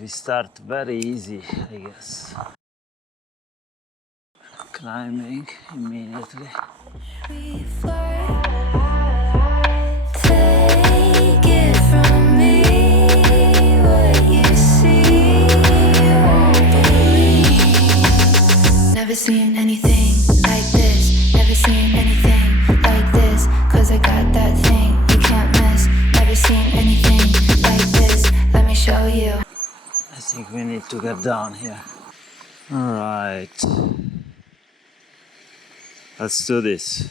We start very easy, I guess. Climbing immediately. We fly. Take it from me, what you see, you won't believe. Never seen anything like this, never seen anything like this, 'cause I got that thing you can't miss. Never seen anything like this, let me show you. I think we need to get down here. All right. Let's do this.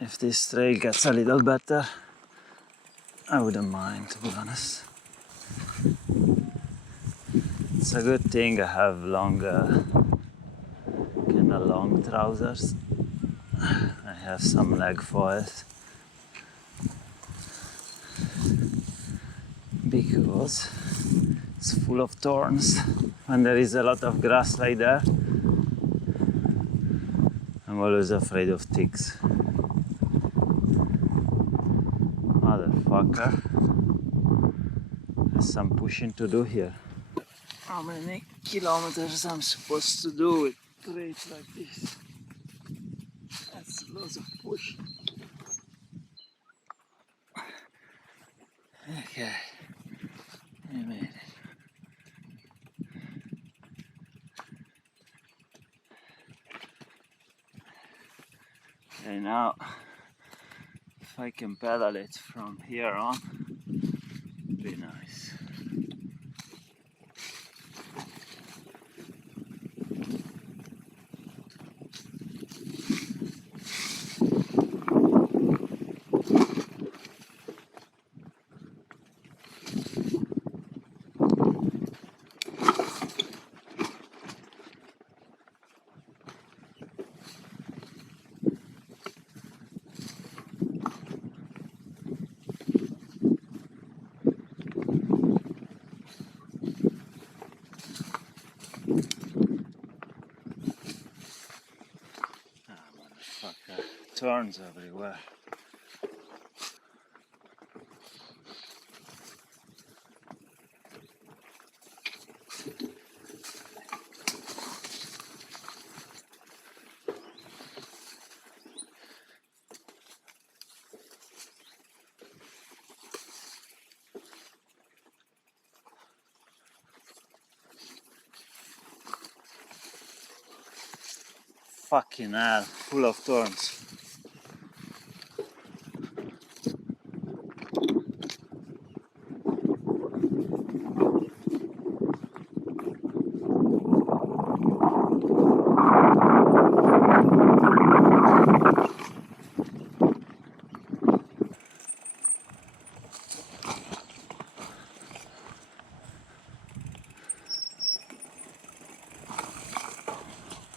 If this trail gets a little better, I wouldn't mind, to be honest. It's a good thing I have kind of long trousers. I have some leg foils because it's full of thorns. When there is a lot of grass like that, I'm always afraid of ticks. Motherfucker. There's some pushing to do here. How many kilometers I'm supposed to do with trails like this? That's lots of push. Okay, I made it. Okay, now if I can pedal it from here on, it'd be nice. Motherfucker, turns everywhere. Fucking hell, full of thorns.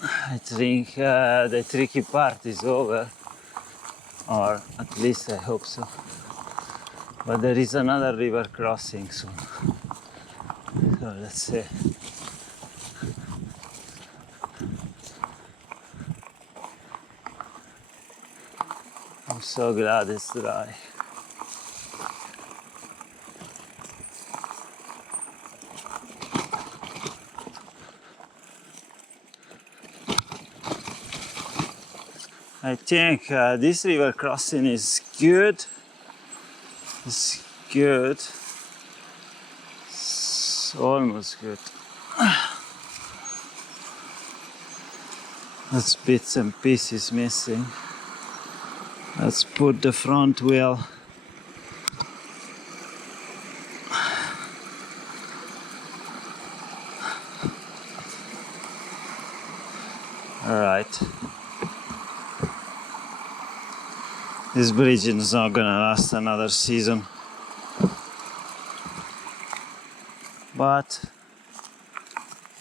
I think the tricky part is over, or at least I hope so. But there is another river crossing soon. So let's see. I'm so glad it's dry. I think this river crossing is good. It's good. It's almost good. There's bits and pieces missing. Let's put the front wheel. All right. This bridge is not gonna last another season. But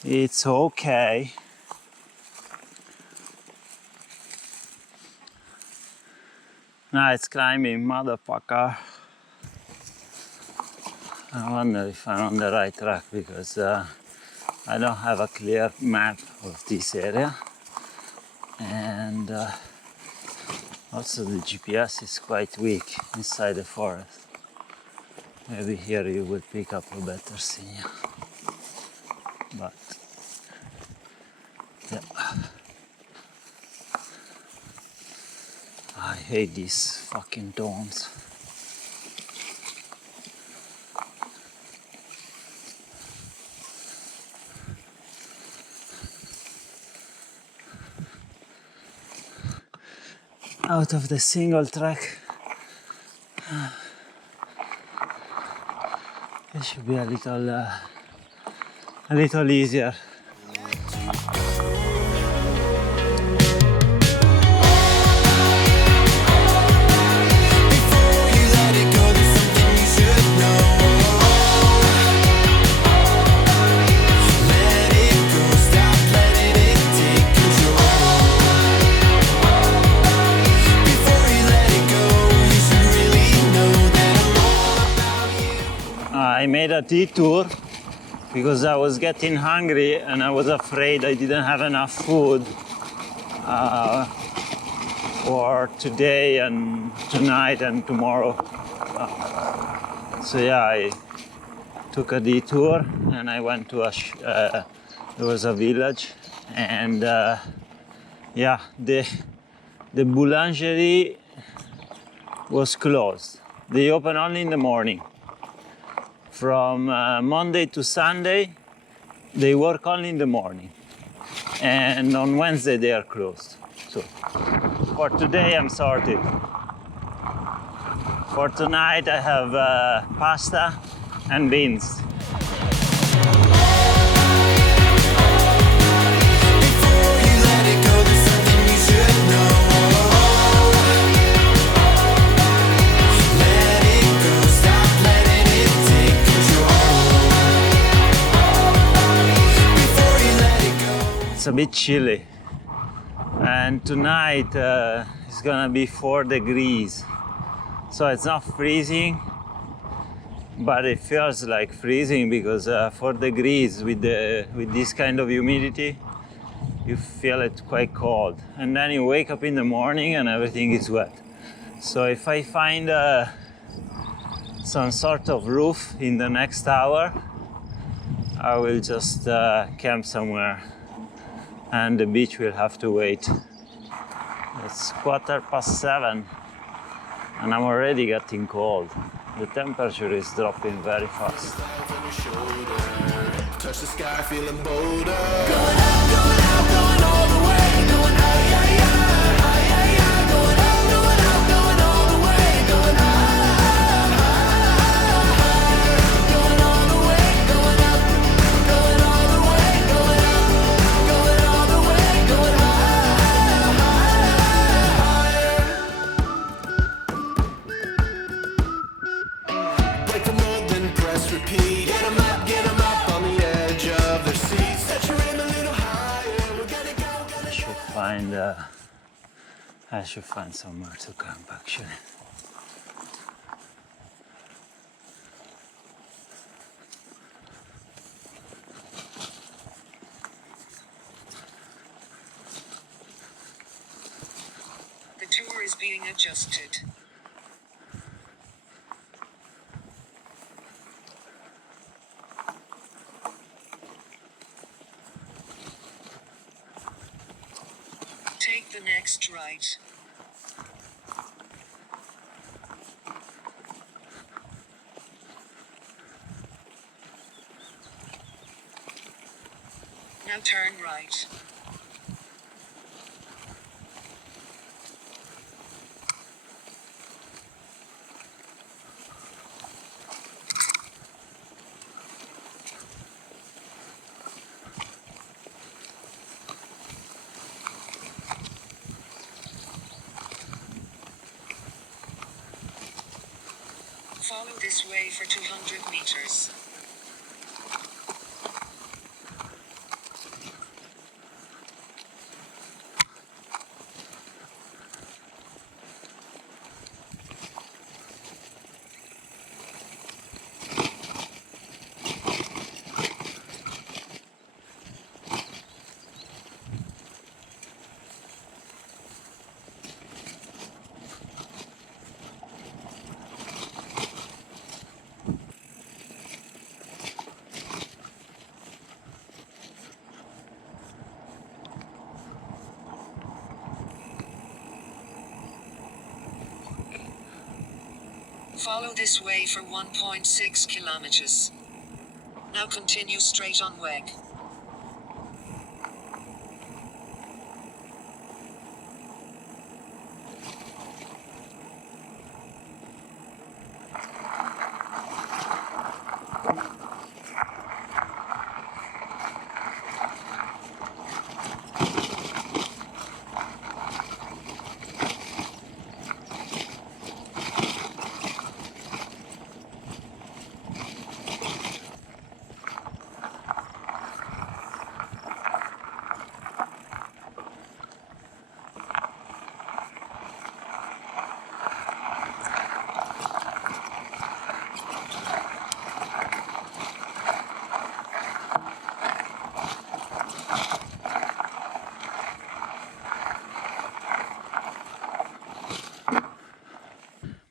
it's okay. Now it's climbing, motherfucker. I wonder if I'm on the right track because I don't have a clear map of this area. And also the GPS is quite weak inside the forest. Maybe here you will pick up a better signal. But yeah. I hate these fucking thorns. Out of the single track, it should be a little easier. I made a detour because I was getting hungry and I was afraid I didn't have enough food for today and tonight and tomorrow. So yeah, I took a detour and I went to there was a village, and yeah, the boulangerie was closed. They open only in the morning. From Monday to Sunday, they work only in the morning. And on Wednesday, they are closed. So for today, I'm sorted. For tonight, I have pasta and beans. It's a bit chilly, and tonight it's gonna be 4 degrees, so it's not freezing, but it feels like freezing because 4 degrees with this kind of humidity, you feel it quite cold, and then you wake up in the morning and everything is wet. So if I find some sort of roof in the next hour, I will just camp somewhere, and the beach will have to wait. It's 7:15 and I'm already getting cold. The temperature is dropping very fast. Touch the sky, feeling bolder. Going up, going up, going all the way. Going high, yeah, yeah, high, yeah, yeah. Going up, going up, going all the way. Going high, going all the way. Going up, going all the way. Going up, going all the way. Going higher. Break the mold, then press repeat. Get 'em up on the edge of their seats. Set your aim a little higher. We're gonna go, I should find somewhere to camp actually. The tour is being adjusted. Take the next right. Now turn right. Follow this way for 200 meters. Follow this way for 1.6 kilometers. Now continue straight on Weg.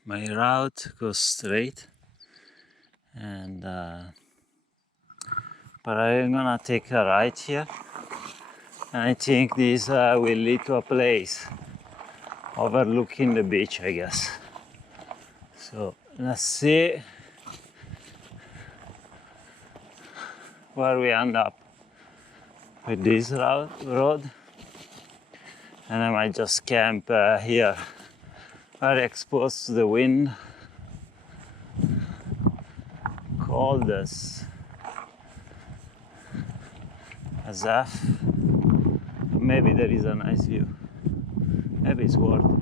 My route goes straight, and but I'm gonna take a right here, and I think this will lead to a place overlooking the beach, I guess. So let's see where we end up with this road, and I might just camp here, very exposed to the wind, cold as F. Maybe there is a nice view. Maybe it's worth it.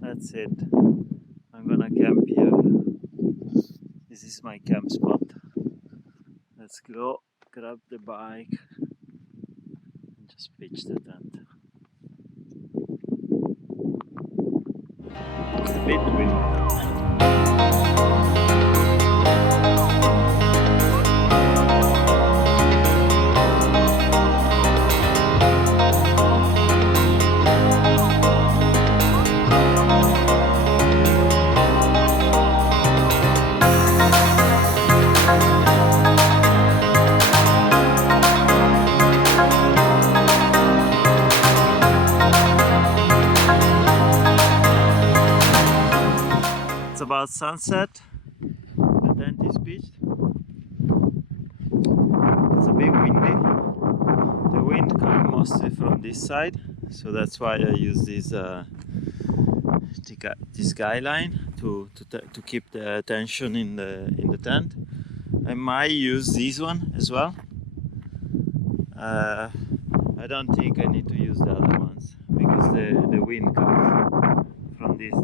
That's it. I'm gonna camp here. This is my camp spot. Let's go grab the bike and just pitch the tent. It's a bit windy. It's about sunset. The tent is pitched. It's a bit windy. The wind comes mostly from this side, so that's why I use this guy line to keep the tension in the tent. I might use this one as well. I don't think I need to use the other ones because the wind comes from this